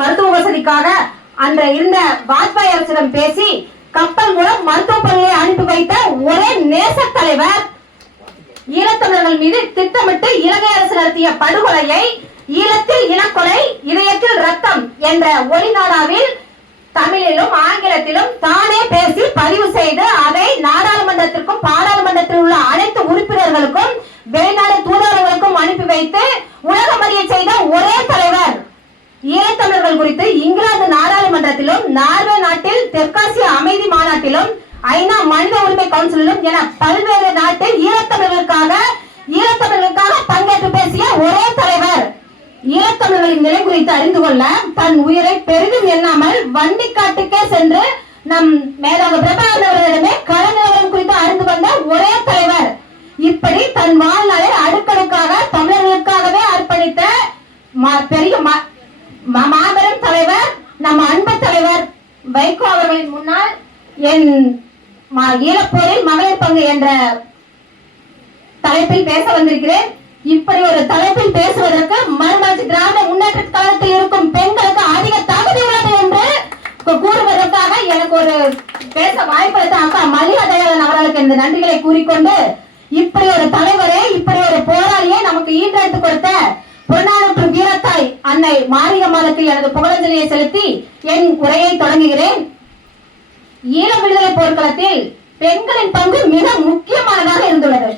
மருத்துவ வசதிக்காக அன்று இருந்த வாஜ்பாய் அரசிடம் பேசி கப்பல் மூலம் மருத்துவ பணியை அனுப்பி வைத்த ஒரே நேச தலைவர். ஈழத்தமிழர்கள் மீது திட்டமிட்டு இலங்கை அரசு நடத்திய படுகொலையை ஈழத்தில் இனக்கொலை இதயத்தில் ரத்தம் என்ற ஒளிநாடாவில் தமிழிலும் ஆங்கிலத்திலும் தானே பேசி பதிவு செய்து அதை நாடாளுமன்றத்திற்கும் பாராளுமன்றத்தில் உள்ள அனைத்து உறுப்பினர்களுக்கும் வெளிநாடு தூதர்களுக்கும் அனுப்பி வைத்து உலகமறிய செய்த ஒரே தலைவர். ஈழத்தமிழர்கள் குறித்து இங்கிலாந்து நாடாளுமன்றத்திலும் நார்வே நாட்டில் தெற்காசிய அமைதி மாநாட்டிலும் ஐநா மனித உரிமை கவுன்சிலும் என பல்வேறு நாட்டில் ஈழத்தமிழர்களுக்காக பங்கேற்று பேசிய ஒரே தலைவர். ஈழத்தமிழர்களின் நிலை குறித்து அறிந்து கொள்ள தன் உயிரை பெரிதும் எண்ணாமல் வண்டிக்காட்டுக்கே சென்று நம் மேலாக பிரபாகரனிடமே கள நிலவரம் குறித்து அறிந்து கொண்ட ஒரே தலைவர். இப்படி தன் வாழ்நாளை அடுக்கடுக்காக தமிழர்களுக்காகவே அர்ப்பணித்த பெரிய மாபெரும் தலைவர் நம்ம அன்பு தலைவர் வைகோ அவர்களின் முன்னால் என் ஈழப்போரில் மகளிர் பங்கு என்ற தலைப்பில் பேச வந்திருக்கிறேன். இப்படி ஒரு தலைப்பில் பேசுவதற்கு மறுமலர்ச்சி திராவிட முன்னேற்ற கழகத்தில் இருக்கும் பெண்களுக்கு அதிக தகுதி உள்ளது என்று கூறுவதற்காக எனக்கு ஒரு பேச வாய்ப்பளித்த அக்கா மல்லிகா தயாளன் அவர்களுக்கு இந்த நன்றிகளை கூறிக்கொண்டு, இப்படி ஒரு தலைவரே இப்படி ஒரு போராளியை நமக்கு ஈன்றெடுத்து கொடுத்த புறநானூற்று வீரத்தாய் அன்னை மாரியம்மாளுக்கு எனது புகழஞ்சலியை செலுத்தி என் உரையை தொடங்குகிறேன். ஈழ விடுதலை போர்க்களத்தில் பெண்களின் பங்கு மிக முக்கியமானதாக இருந்துள்ளது.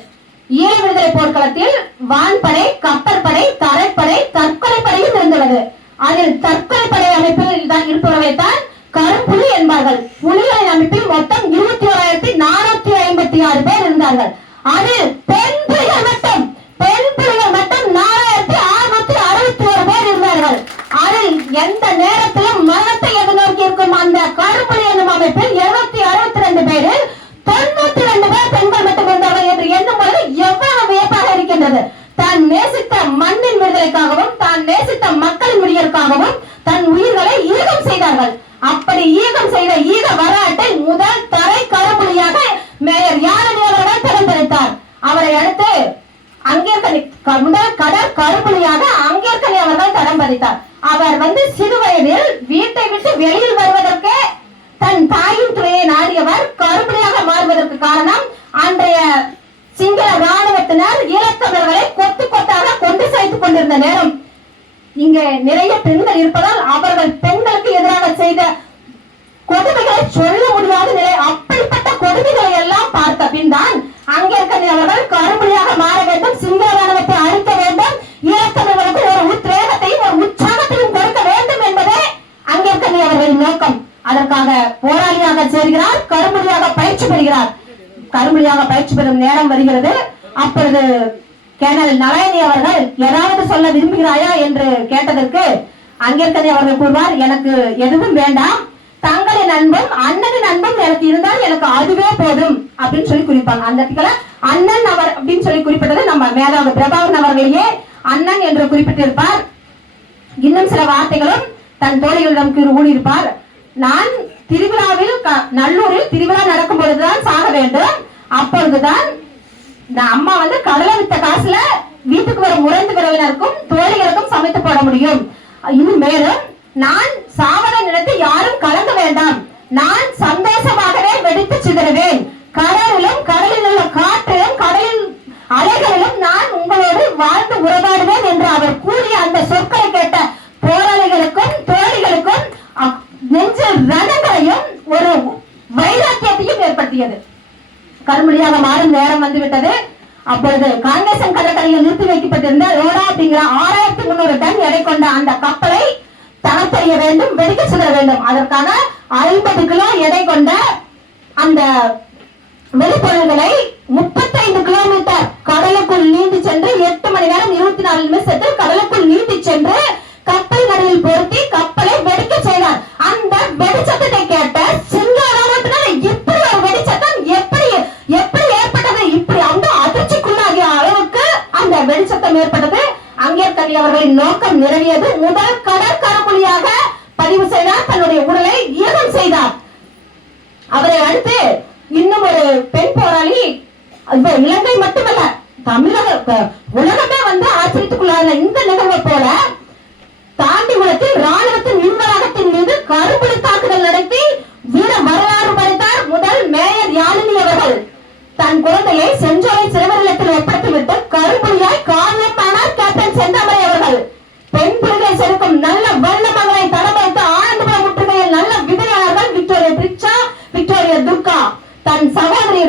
ஈழ விடுதலை போர்க்களத்தில் வான்படை, கப்பற்படை, தரைப்படை, தற்கொலை படையும் இருந்துள்ளது. அதில் தற்கொலை படை அமைப்பில் இருப்பவர்களை தான் கரும்புலி என்பார்கள். புலிகளின் அமைப்பில் மொத்தம் 21,456 பேர் இருந்தார்கள். அதில் பெண் புலிகள் மட்டும் 4,661 பேர் இருந்தார்கள். அதில் எந்த நேரத்திலும் மரணத்தை எதிர்நோக்கி இருக்கும் அந்த கரும்புலி என்னும் அமைப்பில் 262 பேரில் 92 பேர் பெண்கள் மட்டும் இருந்தார்கள் என்று எண்ணும் பொழுது எவ்வளவு வியப்பாக இருக்கின்றது. தான் நேசித்த மண்ணின் விடுதலைக்காகவும் தான் நேசித்த மக்களின் விடியலுக்காகவும் தன் உயிர்களை ஈகம் செய்தார்கள். அப்படி ஈகம் செய்த ஈக வரலாற்றை முதல் தரை கரும்புலியாக மேயர் யாழினி அவர்கள் தேர்ந்தெடுத்தார். அவரை அடுத்து முதல் கடல் கரும்புலியாக அங்கேற்கனி அவர்கள் தரம் பதித்தார். அவர் சிறு வயதில் வீட்டை விட்டு வெளியில் வருவதற்கே தன் தாயின் துணையை நாடியவர். கரும்புலியாக மாறுவதற்கு காரணம் அன்றைய சிங்கள ராணுவத்தினர் ஈழத்தமிழர்களை கொத்து கொத்தாக கொண்டு சேர்த்துக் கொண்டிருந்த நேரம். இங்கே நிறைய பெண்கள் இருப்பதால் அவர்கள் பெண்களுக்கு எதிராக செய்த கொடுமைகளை சொல்ல முடியாத நிலை. அப்படிப்பட்ட கொடுமைகளை எல்லாம் பார்த்த பின் தான் அங்கேற்கனி அவர்கள் கரும்புலியாக மாற வேண்டும், சிங்கள ராணுவத்தை அழிக்க வேண்டும், ஈழத்தமிழர்களுக்கு ஒரு உத்வேகத்தையும் ஒரு உற்சாகத்தையும் கொடுக்க வேண்டும் என்பதே அங்கேற்கனி அவர்களின் நோக்கம். அதற்காக போராளியாக சேர்கிறார், கரும்புலியாக பயிற்சி பெறுகிறார். கரும்புலியாக பயிற்சி பெறும் நேரம் வருகிறது. அப்பொழுது கேனல் நலாயினி அவர்கள் ஏதாவது சொல்ல விரும்புகிறாயா என்று கேட்டதற்கு அங்கேற்கனி அவர்கள் கூறுவார், எனக்கு எதுவும் வேண்டாம், தங்களின் அன்பும் அண்ணனின் அன்பும் எனக்கு இருந்தால் எனக்கு அதுவே போதும் அப்படின்னு சொல்லி குறிப்பாங்க. அந்த இடத்துல அண்ணன் அவர் அப்படின்னு சொல்லி குறிப்பிட்டது நம்ம மேலாக பிரபாகரன் அவர்களையே அண்ணன் என்று குறிப்பிட்டிருப்பார். இன்னும் சில வார்த்தைகளும் தன் தோழிகளிடம் கூறியிருப்பார். நான் திருவிழாவில் நல்லூரில் திருவிழா நடக்கும் பொழுதுதான் சாக வேண்டும், அப்பொழுதுதான் அம்மா கடலை வித்த காசுல வீட்டுக்கு வரும் முறைந்து விரவினருக்கும் தோழிகளுக்கும் சமைத்து போட முடியும். இன்னும் மேலும் நான் சாவத நிலத்தை யாரும் கலங்க வேண்டாம், நான் சந்தோஷமாகவே வெடித்து சிதறுவேன், கடலிலும் கடலில் உள்ள காற்றிலும் கடலின் அலைகளிலும் நான் உங்களோடு வாழ்ந்து உறவாடுவேன் என்று அவர் கூறிய அந்த சொற்களை கேட்ட போராளிகளுக்கும் தோழிகளுக்கும் நெஞ்சில் ரணங்களையும் ஒரு வைராக்கியத்தையும் ஏற்படுத்தியது. கரும்புலியாக மாறும் நேரம் வந்துவிட்டது. அப்பொழுது காங்கேசன் கடற்கரையில் நிறுத்தி வைக்கப்பட்டிருந்த ரோடா அப்படிங்கிற 6300 டன் எடை கொண்ட அந்த கப்பலை தகர்த்தெறிய வேண்டும், வெடிக்க சிதற வேண்டும். அதற்கான 50 கிலோ எடை கொண்ட அந்த வெளிப்பொருள்களை 35 கிலோமீட்டர் கடலுக்குள் நீந்தி சென்று 8 மணி நேரம் 24 நிமிஷத்தில் கடலுக்குள் நீந்தி சென்று கப்பல் நடுவில் பொருத்தி கப்பலை வெடிக்க செய்தார். அந்த வெடிச்சத்தை கேட்ட சிங்களத்தினர் இப்படி ஒரு வெடிச்சத்தம் எப்படி ஏற்பட்டது, இப்படி அந்த அதிர்ச்சிக்குள்ளாகிய அளவுக்கு அந்த வெடிச்சத்தம் ஏற்பட்டது. அங்கேற்கனி அவர்களின் நோக்கம் நிறைவேறியது. முதல் கடற்கரும்புலியாக பதிவு செய்தார், தன்னுடைய உடலை ஈகம் செய்தார். அவரை அடுத்து இன்னும் ஒரு பெண் போராளி, இலங்கை மட்டுமல்ல தமிழக உலகமே ஆச்சரியத்துக்குள்ளான இந்த நிகழ்வை போல தாண்டி உலகத்தில் ராணுவத்தின்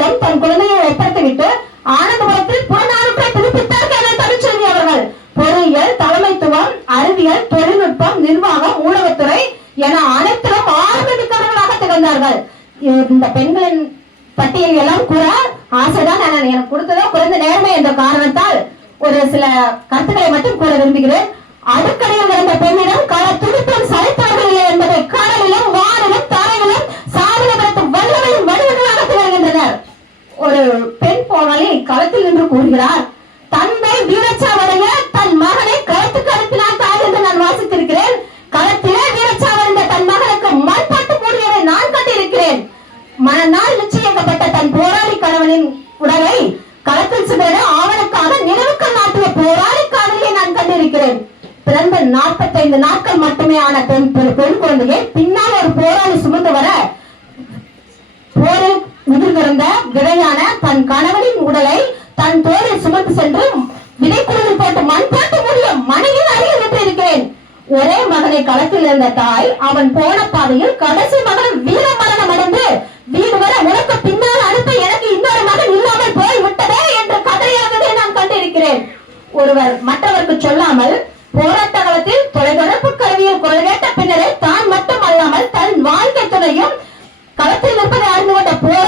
தாயிடம் தன் குழந்தையை ஒப்படைத்துவிட்டு ஆனந்தபுரத்தில் புறநானூற்றை புதுப்பித்தார்கள் என தமிழ்ச்செல்வி அவர்கள். பொறியியல், தலைமைத்துவம், அறிவியல், தொழில்நுட்பம், நிர்வாகம், ஊடகத்துறை என அனைத்திலும் ஆர்வமிக்கவர்களாக திகழ்ந்தார்கள். இந்த பெண்களின் பட்டியல் எல்லாம் கூட ஆசைதான். நான் எனக்கு கொடுத்ததோ குறைந்த நேர்மை என்ற காரணத்தால் ஒரு சில கருத்துக்களை மட்டும் கூற விரும்புகிறேன். அடுக்கடையில் இருந்த பெண்ணிடம் கள துடிப்பும் சளைத்தார்கள் இல்லை என்பதை கடலிலும் வானிலும் தரையிலும் சாதனைப்படுத்த வல்லமையும் வடிவங்களாக திகழ்கின்றனர். ஒரு பெண் போராளி களத்தில் நின்று கூறுகிறார், தந்தை வீரச்சாவடைய தன் மகனை களத்துக்கு அனுப்பினான் தாய் என்று நான் வாசித்திருக்கிறேன். களத்திலே வீரச்சாவடைந்த தன் மகனுக்கு மண்பட்டு மூடியதை நான் கண்டிருக்கிறேன். மனநாள் நிச்சயிக்கப்பட்ட தன் போராளி கணவனின் உடலை களத்தில் சிதற அவனுக்காக நினைவுக்கள் நாட்டிய போராளி காதலியை நான் கண்டிருக்கிறேன். பிறந்த 45 நாட்கள் மட்டுமே ஆன பெண் குழந்தையை பின்னால் ஒரு போராளி சுமந்து வர போரில் உதிர்கிற விதையான தன் கணவனின் உடலை தன் தோளில் சுமந்து சென்று விதைக்குழுவில் போட்டு மண்பாட்டு மூடிய மனைவியின் அருகில் நின்றிருக்கிறேன். ஒரே மகனை களத்தில் இருந்த தாய் அவன் போன பாதையில் கடைசி மகன் வீர மரணம் அடைந்து வீடு வர உனக்கு பின்னால் அனுப்ப எனக்கு இன்னொரு மகன் இல்லாமல் போய் விட்டதே என்று கதையாகவே நான் கண்டிருக்கிறேன். ஒருவர் மற்றவருக்கு சொல்லாமல் போராட்ட காலத்தில் தொலைத்தொடர்பு கருவியில் குரல் கேட்ட பின்னரே தான் மட்டும் அல்லாமல் தன் வாழ்க்கை துணையும் களத்தில் நிற்பதை அறிந்து கொண்ட போராட்ட